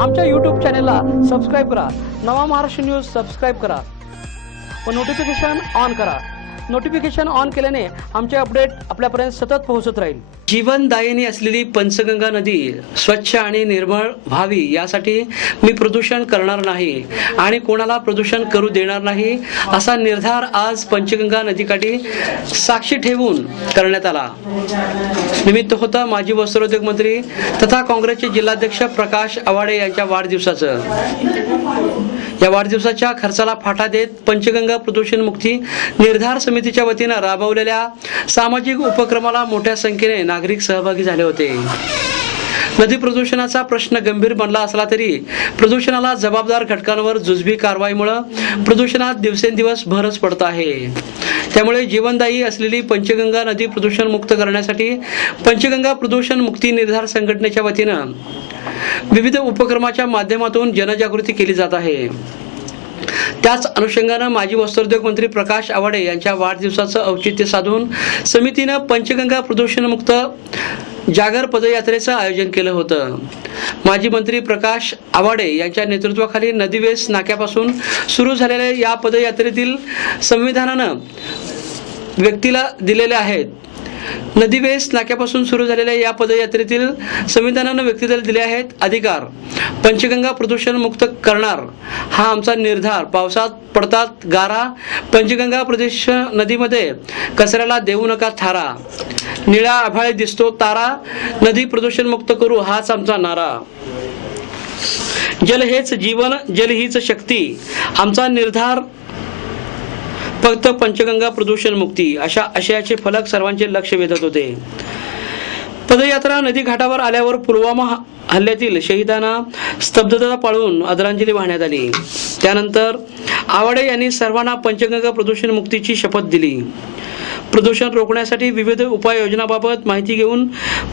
आमच्या यूट्यूब चॅनेलला सबस्क्राईब करा. नवा महाराष्ट्र न्यूज सबस्क्राईब करा. व नोटिफिकेशन ऑन करा. नोटिफिकेशन ऑन केल्याने आमचे अपडेट आपल्यापर्यंत सतत पोहोचत राहील. जीवनदायिनी असलेली पंचगंगा नदी स्वच्छ आणि निर्मळ व्हावी यासाठी मी प्रदूषण करणार नाही आणि कोणाला प्रदूषण करू देणार नाही असा निर्धार आज पंचगंगा नदीकाठी साक्षी ठेवून करण्यात आला. निमित्त होता माजी वस्त्रोद्योग मंत्री तथा काँग्रेसचे जिल्हाध्यक्ष प्रकाश आवाडे यांच्या वाढदिवसाचं. या वाढदिवसाच्या खर्चाला फाटा देत पंचगंगा प्रदूषण मुक्ती निर्धार समितीच्या वतीनं राबवलेल्या सामाजिक उपक्रमाला मोठ्या संख्येने नागरिक सहभागी झाले होते. नदी प्रदूषणाचा प्रश्न गंभीर बनला असला तरी प्रदूषणाला जबाबदार घटकांवर जुजबी कारवाईमुळे प्रदूषणात दिवसेंदिवस भरच पडत आहे. त्यामुळे जीवनदायी असलेली पंचगंगा नदी प्रदूषण मुक्त करण्यासाठी पंचगंगा प्रदूषण मुक्ती निर्धार संघटनेच्या वतीनं विविध उपक्रमाच्या माध्यमातून जनजागृती केली जात आहे. त्याच अनुषंगानं माजी वस्त्रोद्योग मंत्री प्रकाश आवाडे यांच्या वाढदिवसाचं औचित्य साधून समितीनं पंचगंगा प्रदूषणमुक्त जागर पदयात्रेचं आयोजन केलं होतं. माजी मंत्री प्रकाश आवाडे यांच्या नेतृत्वाखाली नदीवेस नाक्यापासून सुरू झालेल्या या पदयात्रेतील संविधानानं व्यक्तीला दिलेले आहेत. नदीवेस नाक्यापासून सुरू झालेल्या या पदयात्रेतील संविधानानं व्यक्तीला दिले आहेत अधिकार. पंचगंगा प्रदूषण मुक्त करणार हा आमचा निर्धार. पावसात पडतात गारा. पंचगंगा प्रदेश नदीमध्ये कचऱ्याला देऊ नका थारा. निळा आभाळे दिसतो तारा. नदी प्रदूषण मुक्त करू हाच आमचा नारा. जल हेच जीवन जल हीच शक्ती. आमचा निर्धार फक्त पंचगंगा प्रदूषण मुक्ती अशा आशयाचे फलक सर्वांचे लक्ष वेधत होते. पदयात्रा नदी घाटावर आल्यावर पुलवामा हल्ल्यातील शहीदांना स्तब्धता पाळून आदरांजली वाहण्यात आली. त्यानंतर आवाडे यांनी सर्वांना पंचगंगा प्रदूषण मुक्तीची शपथ दिली. प्रदूषण रोखण्यासाठी विविध उपाययोजनाबाबत माहिती घेऊन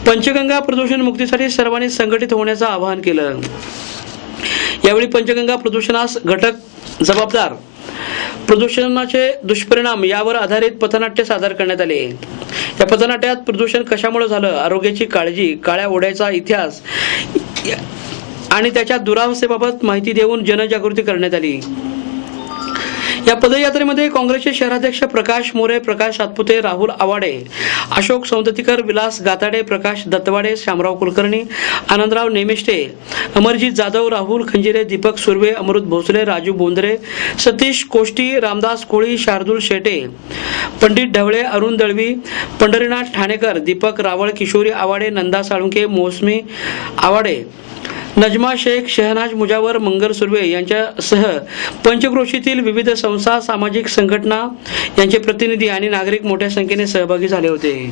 पंचगंगा प्रदूषण मुक्तीसाठी सर्वांनी संघटित होण्याचं आवाहन केलं. यावेळी पंचगंगा प्रदूषणास घटक जबाबदार प्रदूषणाचे दुष्परिणाम यावर आधारित पथनाट्य सादर करण्यात आले. या पथनाट्यात प्रदूषण कशामुळे झालं? आरोग्याची काळजी काळ्या ओढ्याचा इतिहास आणि त्याच्या दुरावस्थेबाबत माहिती देऊन जनजागृती करण्यात आली. या पदयात्रेमध्ये काँग्रेसचे शहराध्यक्ष प्रकाश मोरे प्रकाश सातपुते राहुल आवाडे अशोक सौंदतीकर विलास गाताडे प्रकाश दत्तवाडे शामराव कुलकर्णी आनंदराव नेमिष्टे अमरजीत जाधव राहुल खंजिरे दीपक सुर्वे अमृत भोसले राजू बोंद्रे सतीश कोष्टी रामदास कोळी शार्दूल शेटे पंडित ढवळे अरुण दळवी पंढरीनाथ ठाणेकर दीपक रावळ किशोरी आवाडे नंदा साळुंके मोसमी आवाडे नजमा शेख शहनाज मुजावर मंगल सुर्वे यांच्यासह पंचक्रोशीतील विविध संस्था सामाजिक संघटना यांचे प्रतिनिधी आणि नागरिक मोठ्या संख्येने सहभागी झाले होते.